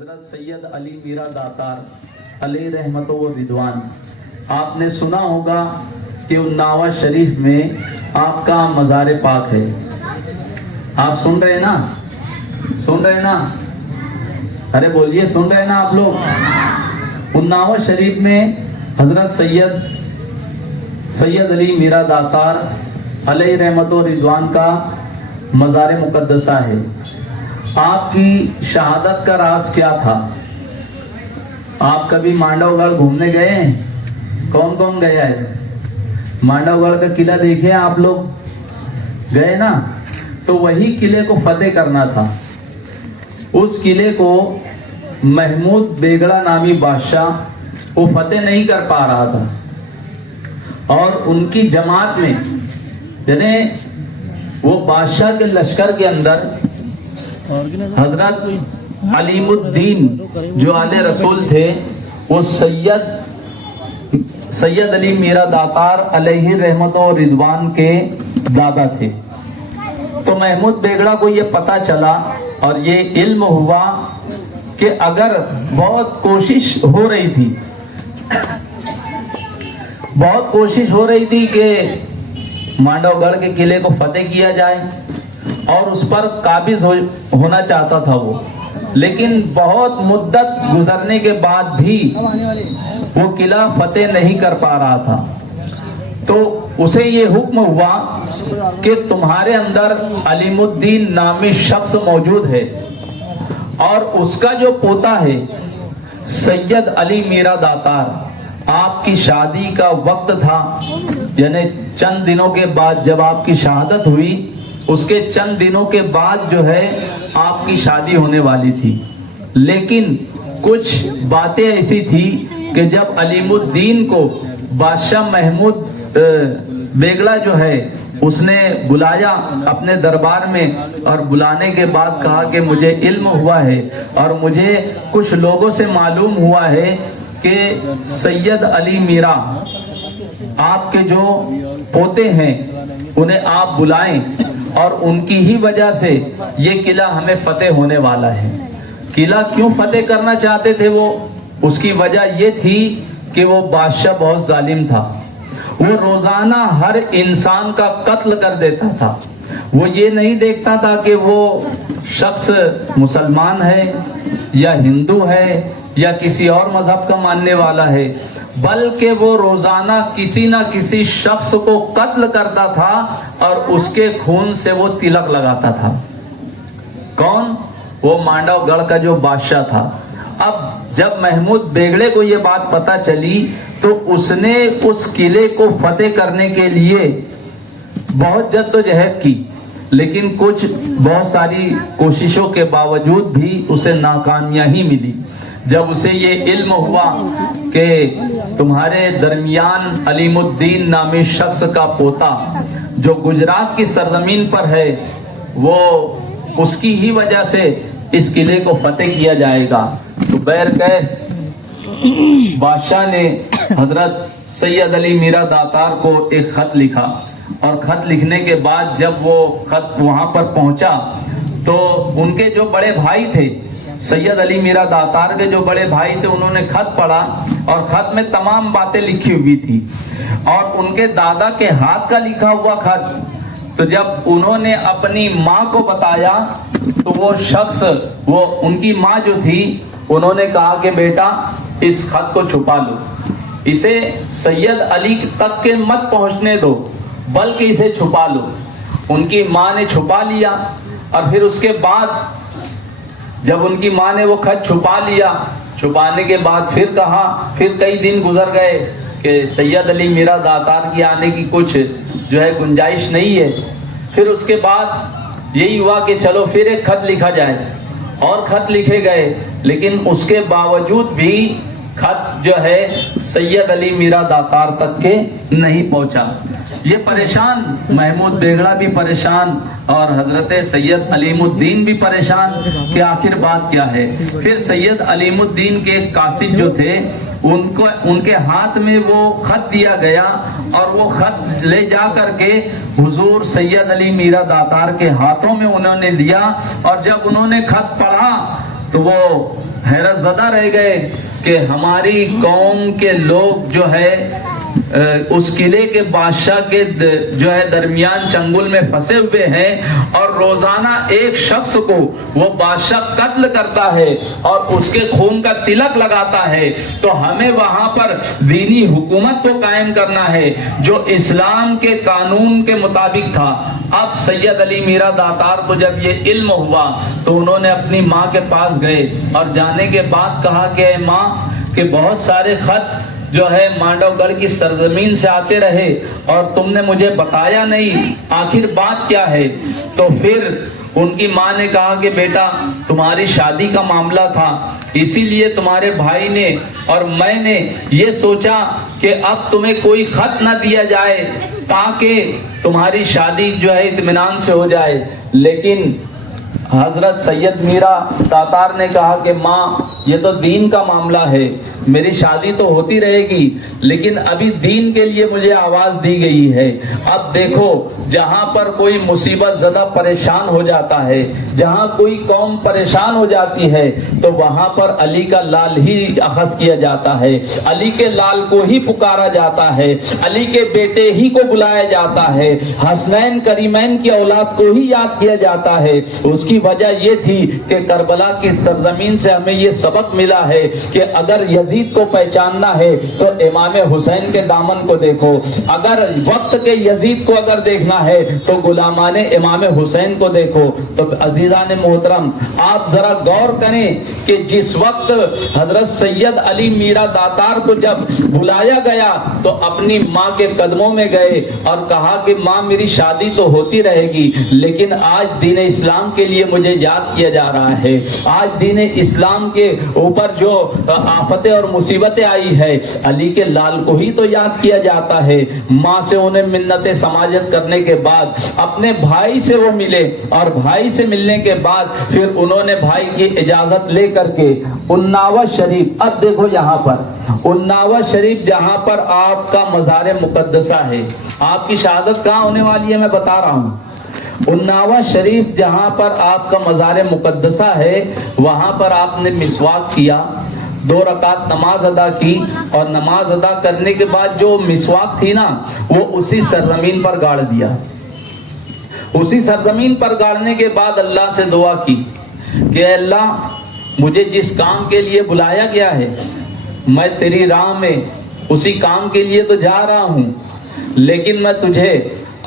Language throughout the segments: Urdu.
حضرت سید علی میرا داتار علیہ رحمت و رضوان، آپ نے سنا ہوگا کہ اناوا شریف میں آپ کا مزار پاک ہے۔ آپ سن رہے ہیں نا؟ سن رہے ہیں نا؟ ارے بولیے، سن رہے ہیں نا آپ لوگ؟ اناوا شریف میں حضرت سید علی میرا داتار علیہ رحمت و رضوان کا مزار مقدسہ ہے۔ آپ کی شہادت کا راز کیا تھا؟ آپ کبھی مانڈو گڑھ گھومنے گئے ہیں؟ کون کون گیا ہے؟ مانڈو گڑھ کا قلعہ دیکھے آپ لوگ؟ گئے نا؟ تو وہی قلعے کو فتح کرنا تھا۔ اس قلعے کو محمود بیگڑا نامی بادشاہ وہ فتح نہیں کر پا رہا تھا، اور ان کی جماعت میں یعنی وہ بادشاہ کے لشکر کے اندر حضرت علیم الدین جو آل رسول تھے، وہ سید علی میرا داتار علیہ رحمت و رضوان کے دادا تھے۔ تو محمود بیگڑا کو یہ پتا چلا اور یہ علم ہوا کہ اگر بہت کوشش ہو رہی تھی کہ مانڈو گڑھ کے قلعے کو فتح کیا جائے، اور اس پر قابض ہونا چاہتا تھا وہ، لیکن بہت مدت گزرنے کے بعد بھی وہ قلعہ فتح نہیں کر پا رہا تھا۔ تو اسے یہ حکم ہوا کہ تمہارے اندر علیم الدین نامی شخص موجود ہے، اور اس کا جو پوتا ہے سید علی میرا داتار، آپ کی شادی کا وقت تھا، یعنی چند دنوں کے بعد جب آپ کی شہادت ہوئی، اس کے چند دنوں کے بعد جو ہے آپ کی شادی ہونے والی تھی۔ لیکن کچھ باتیں ایسی تھی کہ جب علیم الدین کو بادشاہ محمود بیگڑا جو ہے اس نے بلایا اپنے دربار میں، اور بلانے کے بعد کہا کہ مجھے علم ہوا ہے اور مجھے کچھ لوگوں سے معلوم ہوا ہے کہ سید علی میرا آپ کے جو پوتے ہیں انہیں آپ بلائیں، اور ان کی ہی وجہ سے یہ قلعہ ہمیں فتح ہونے والا ہے۔ قلعہ کیوں فتح کرنا چاہتے تھے وہ؟ اس کی وجہ یہ تھی کہ وہ بادشاہ بہت ظالم تھا، وہ روزانہ ہر انسان کا قتل کر دیتا تھا۔ وہ یہ نہیں دیکھتا تھا کہ وہ شخص مسلمان ہے یا ہندو ہے یا کسی اور مذہب کا ماننے والا ہے، بلکہ وہ روزانہ کسی نہ کسی شخص کو قتل کرتا تھا اور اس کے خون سے وہ تلک لگاتا تھا۔ کون؟ وہ مانڈو گڑھ کا جو بادشاہ تھا۔ اب جب محمود بیگڑے کو یہ بات پتا چلی تو اس نے اس قلعے کو فتح کرنے کے لیے بہت جدوجہد کی، لیکن بہت ساری کوششوں کے باوجود بھی اسے ناکامیاں ہی ملی۔ جب اسے یہ علم ہوا کہ تمہارے درمیان علیم الدین نامی شخص کا پوتا جو گجرات کی سرزمین پر ہے، وہ اس کی ہی وجہ سے اس قلعے کو فتح کیا جائے گا، تو بادشاہ نے حضرت سید علی میرا داتار کو ایک خط لکھا، اور خط لکھنے کے بعد جب وہ خط وہاں پر پہنچا تو ان کے جو بڑے بھائی تھے، سید علی میرا داتار کے جو بڑے بھائی تھے، انہوں نے خط پڑھا، اور خط میں تمام باتیں لکھی ہوئی تھی، اور ان کے دادا کے ہاتھ کا لکھا ہوا خط۔ تو جب انہوں نے اپنی ماں کو بتایا تو وہ شخص، وہ ان کی ماں جو تھی، انہوں نے کہا کہ بیٹا اس خط کو چھپا لو، اسے سید علی تک کے مت پہنچنے دو، بلکہ اسے چھپا لو۔ ان کی ماں نے چھپا لیا، اور پھر اس کے بعد جب ان کی ماں نے وہ خط چھپا لیا، چھپانے کے بعد پھر کہا، پھر کئی دن گزر گئے کہ سید علی میرا داتار کی آنے کی کچھ جو ہے گنجائش نہیں ہے۔ پھر اس کے بعد یہی ہوا کہ چلو پھر ایک خط لکھا جائے، اور خط لکھے گئے، لیکن اس کے باوجود بھی خط جو ہے سید علی میرا داتار تک کے نہیں پہنچا۔ یہ پریشان، محمود بیگڑا بھی پریشان، اور حضرت سید علیم الدین بھی پریشان کہ آخر بات کیا ہے۔ پھر سید علیم الدین کے قاصد جو تھے، ان کے ہاتھ میں وہ خط دیا گیا، اور وہ خط لے جا کر کے حضور سید علی میرا داتار کے ہاتھوں میں انہوں نے دیا، اور جب انہوں نے خط پڑھا تو وہ حیرت زدہ رہ گئے کہ ہماری قوم کے لوگ جو ہے اس قلعے کے بادشاہ کے جو ہے درمیان چنگل میں پھنسے ہوئے ہیں اور روزانہ ایک شخص کو وہ بادشاہ قتل کرتا ہے اور اس کے خون کا تلک لگاتا ہے، تو ہمیں وہاں پر دینی حکومت کو قائم کرنا ہے جو اسلام کے قانون کے مطابق تھا۔ اب سید علی میرا داتار کو جب یہ علم ہوا تو انہوں نے اپنی ماں کے پاس گئے اور جانے کے بعد کہا کہ اے ماں، کہ بہت سارے خط جو ہے مانڈو گڑھ کی سرزمین سے آتے رہے اور تم نے مجھے بتایا نہیں، آخر بات کیا ہے؟ تو پھر ان کی ماں نے کہا کہ بیٹا تمہاری شادی کا معاملہ تھا، اسی لیے تمہارے بھائی نے اور میں نے یہ سوچا کہ اب تمہیں کوئی خط نہ دیا جائے تاکہ تمہاری شادی جو ہے اطمینان سے ہو جائے۔ لیکن حضرت سید میرا داتار نے کہا کہ ماں یہ تو دین کا معاملہ ہے، میری شادی تو ہوتی رہے گی لیکن ابھی دین کے لیے مجھے آواز دی گئی ہے۔ اب دیکھو جہاں پر کوئی مصیبت زدہ پریشان ہو جاتا ہے، جہاں کوئی قوم پریشان ہو جاتی ہے تو وہاں پر علی کا لال ہی اخذ کیا جاتا ہے، علی کے لال کو ہی پکارا جاتا ہے، علی کے بیٹے ہی کو بلایا جاتا ہے، حسنین کریمین کی اولاد کو ہی یاد کیا جاتا ہے۔ اس کی وجہ یہ تھی کہ کربلا کی سرزمین سے ہمیں یہ سبق ملا ہے کہ اگر یزید کو پہچاننا ہے تو امام حسین کے دامن کو دیکھو، اگر وقت کے یزید کو اگر دیکھنا ہے تو غلامان امام حسین کو دیکھو۔ تو عزیزان محترم آپ ذرا غور کریں کہ جس وقت حضرت سید علی میرا داتار کو جب بلایا گیا تو اپنی ماں کے قدموں میں گئے اور کہا کہ ماں میری شادی تو ہوتی رہے گی لیکن آج دین اسلام کے لیے مجھے یاد کیا جا رہا ہے، آج دین اسلام کے اوپر جو آفتیں اور مصیبتیں آئی ہے علی کے لال کو ہی تو یاد کیا جاتا ہے۔ ماں سے انہیں منتیں سماجت کرنے کے بعد اپنے بھائی سے وہ ملے اور بھائی سے ملنے کے بعد پھر انہوں نے بھائی کی اجازت لے کر کے اناوا شریف، اب دیکھو یہاں پر اناوا شریف جہاں پر آپ کا مزار مقدسہ ہے، آپ کی شہادت کہاں ہونے والی ہے میں بتا رہا ہوں۔ اناوا شریف جہاں پر آپ کا مزار مقدسہ ہے وہاں پر آپ نے مسواک کیا، 2 رکعت نماز ادا کی اور نماز ادا کرنے کے بعد جو مسواک تھی نا وہ اسی سرزمین پر گاڑ دیا۔ اسی سرزمین پر گاڑنے کے بعد اللہ سے دعا کی کہ اے اللہ مجھے جس کام کے لیے بلایا گیا ہے میں تیری راہ میں اسی کام کے لیے تو جا رہا ہوں، لیکن میں تجھے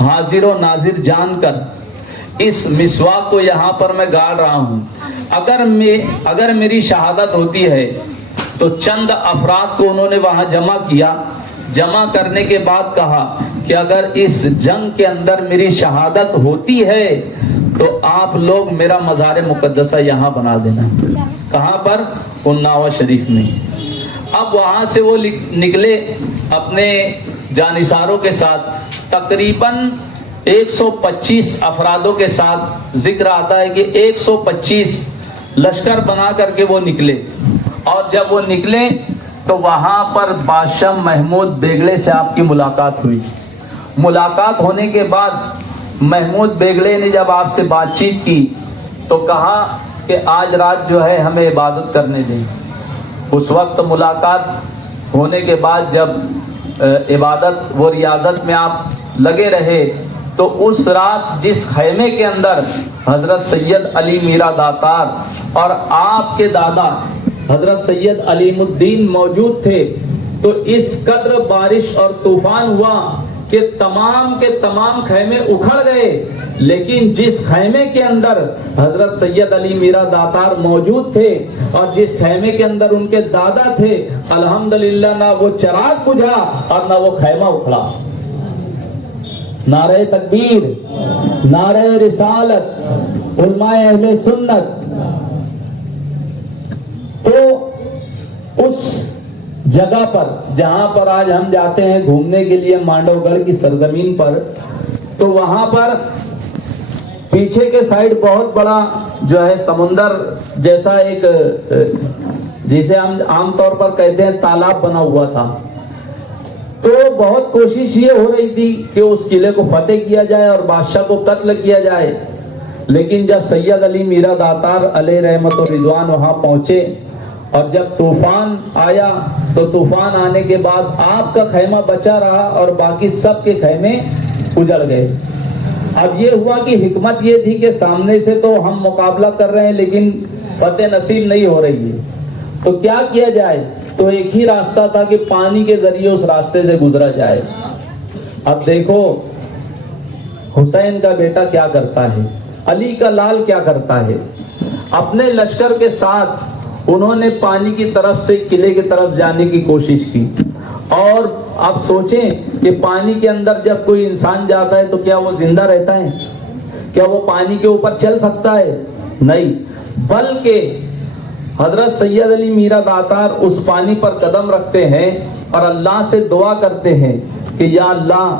حاضر و ناظر جان کر اس مسواک کو یہاں پر میں گاڑ رہا ہوں۔ اگر میری شہادت ہوتی ہے تو چند افراد کو انہوں نے وہاں جمع کیا، جمع کرنے کے بعد کہا کہ اگر اس جنگ کے اندر میری شہادت ہوتی ہے تو آپ لوگ میرا مزار مقدسہ یہاں بنا دینا۔ کہاں پر؟ اناوا شریف میں۔ اب وہاں سے وہ نکلے اپنے جانثاروں کے ساتھ، تقریباً 125 افرادوں کے ساتھ، ذکر آتا ہے کہ 125 لشکر بنا کر کے وہ نکلے، اور جب وہ نکلے تو وہاں پر بادشاہ محمود بیگڑے سے آپ کی ملاقات ہوئی۔ ملاقات ہونے کے بعد محمود بیگڑے نے جب آپ سے بات چیت کی تو کہا کہ آج رات جو ہے ہمیں عبادت کرنے دیں۔ اس وقت ملاقات ہونے کے بعد جب عبادت و ریاضت میں آپ لگے رہے تو اس رات جس خیمے کے اندر حضرت سید علی میرا داتار اور آپ کے دادا حضرت سید علیم الدین موجود تھے تو اس قدر بارش اور طوفان ہوا کہ تمام کے تمام خیمے اکھڑ گئے، لیکن جس خیمے کے اندر حضرت سید علی میرا داتار موجود تھے اور جس خیمے کے اندر ان کے دادا تھے، الحمدللہ نہ وہ چراغ بجھا اور نہ وہ خیمہ اکھڑا۔ نعرہ تکبیر، نعرہ رسالت، علماء اہل سنت۔ تو اس جگہ پر جہاں پر آج ہم جاتے ہیں گھومنے کے لیے مانڈو گڑھ کی سرزمین پر، تو وہاں پر پیچھے کے سائیڈ بہت بڑا جو ہے سمندر جیسا ایک جسے ہم عام طور پر کہتے ہیں تالاب بنا ہوا تھا۔ تو بہت کوشش یہ ہو رہی تھی کہ اس قلعے کو فتح کیا جائے اور بادشاہ کو قتل کیا جائے، لیکن جب سید علی میرا داتار علیہ رحمت و رضوان وہاں پہنچے اور جب طوفان آیا تو طوفان آنے کے بعد آپ کا خیمہ بچا رہا اور باقی سب کے خیمے اجڑ گئے۔ اب یہ ہوا کہ حکمت یہ تھی کہ سامنے سے تو ہم مقابلہ کر رہے ہیں لیکن فتح نصیب نہیں ہو رہی ہے، تو کیا کیا جائے؟ تو ایک ہی راستہ تھا کہ پانی کے ذریعے اس راستے سے گزرا جائے۔ اب دیکھو حسین کا بیٹا کیا کرتا ہے، علی کا لال کیا کرتا ہے۔ اپنے لشکر کے ساتھ انہوں نے پانی کی طرف سے قلعے کی طرف جانے کی کوشش کی، اور آپ سوچیں کہ پانی کے اندر جب کوئی انسان جاتا ہے تو کیا وہ زندہ رہتا ہے؟ کیا وہ پانی کے اوپر چل سکتا ہے؟ نہیں، بلکہ حضرت سید علی میرا داتار اس پانی پر قدم رکھتے ہیں اور اللہ سے دعا کرتے ہیں کہ یا اللہ،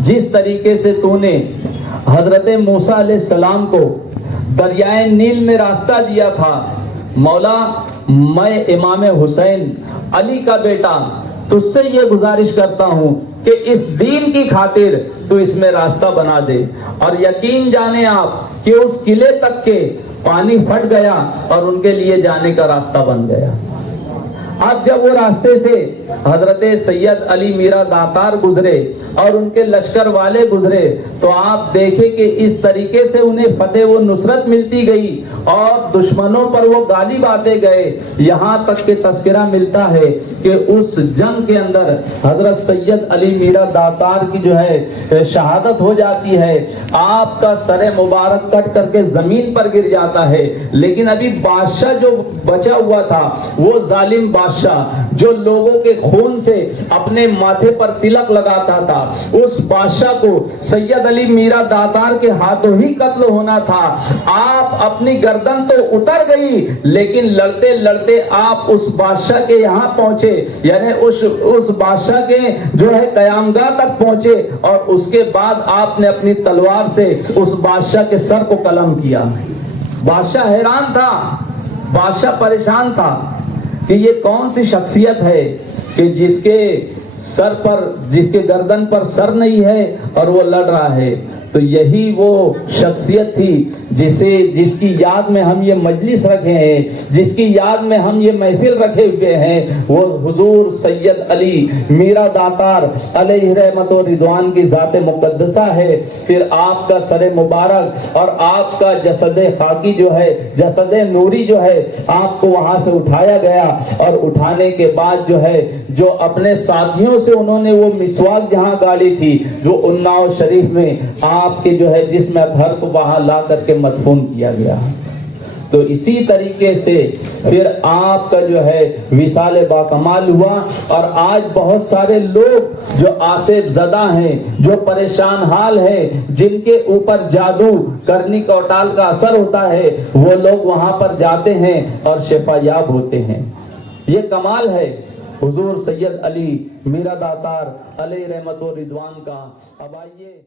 جس طریقے سے تو نے حضرت موسیٰ علیہ السلام کو دریائے نیل میں راستہ دیا تھا، مولا میں امام حسین علی کا بیٹا تجھ سے یہ گزارش کرتا ہوں کہ اس دین کی خاطر تو اس میں راستہ بنا دے۔ اور یقین جانیں آپ کہ اس قلعے تک کے پانی پھٹ گیا اور ان کے لیے جانے کا راستہ بن گیا۔ اب جب وہ راستے سے حضرت سید علی میرا داتار گزرے اور ان کے لشکر والے گزرے تو آپ دیکھیں کہ اس طریقے سے انہیں فتح و نصرت ملتی گئی اور دشمنوں پر وہ غالب آتے گئے، یہاں تک کہ تذکرہ ملتا ہے کہ اس جنگ کے اندر حضرت سید علی میرا داتار کی جو ہے شہادت ہو جاتی ہے، آپ کا سر مبارک کٹ کر کے زمین پر گر جاتا ہے۔ لیکن ابھی بادشاہ جو بچا ہوا تھا، وہ ظالم بادشاہ جو لوگوں کے خون سے اپنے ماتھے پر تلک لگاتا تھا، اس بادشاہ کو سید علی میرا داتار کے ہاتھوں ہی قتل ہونا تھا۔ آپ اپنی گردن تو اتر گئی لیکن لڑتے لڑتے آپ اس بادشاہ کے یہاں پہنچے، یعنی اس بادشاہ کے جو ہے قیامگاہ تک پہنچے، اور اس کے بعد آپ نے اپنی تلوار سے اس بادشاہ کے سر کو قلم کیا۔ بادشاہ حیران تھا، بادشاہ پریشان تھا کہ یہ کون سی شخصیت ہے کہ جس کے سر پر، جس کے گردن پر سر نہیں ہے اور وہ لڑ رہا ہے۔ تو یہی وہ شخصیت تھی جس کی یاد میں ہم یہ مجلس رکھے ہیں، جس کی یاد میں ہم یہ محفل رکھے ہوئے ہیں، وہ حضور سید علی میرا داتار علیہ رحمت و رضوان کی ذات مقدسہ ہے۔ پھر آپ کا سر مبارک اور آپ کا جسد خاکی جو ہے، جسد نوری جو ہے، آپ کو وہاں سے اٹھایا گیا، اور اٹھانے کے بعد جو ہے جو اپنے ساتھیوں سے انہوں نے وہ مسواک جہاں گاڑی تھی جو اناؤ شریف میں آپ کے جو ہے جسم اطہر کو وہاں لا کر کے مدفون کیا گیا۔ تو اسی طریقے سے پھر آپ کا جو ہے وصال باکمال ہوا، اور آج بہت سارے لوگ جو آصف زدہ ہیں، جو پریشان حال ہیں، جن کے اوپر جادو کرنی کوٹال کا اثر ہوتا ہے، وہ لوگ وہاں پر جاتے ہیں اور شفا یاب ہوتے ہیں۔ یہ کمال ہے حضور سید علی میرا داتار علیہ رحمت و رضوان کا۔ اب آئیے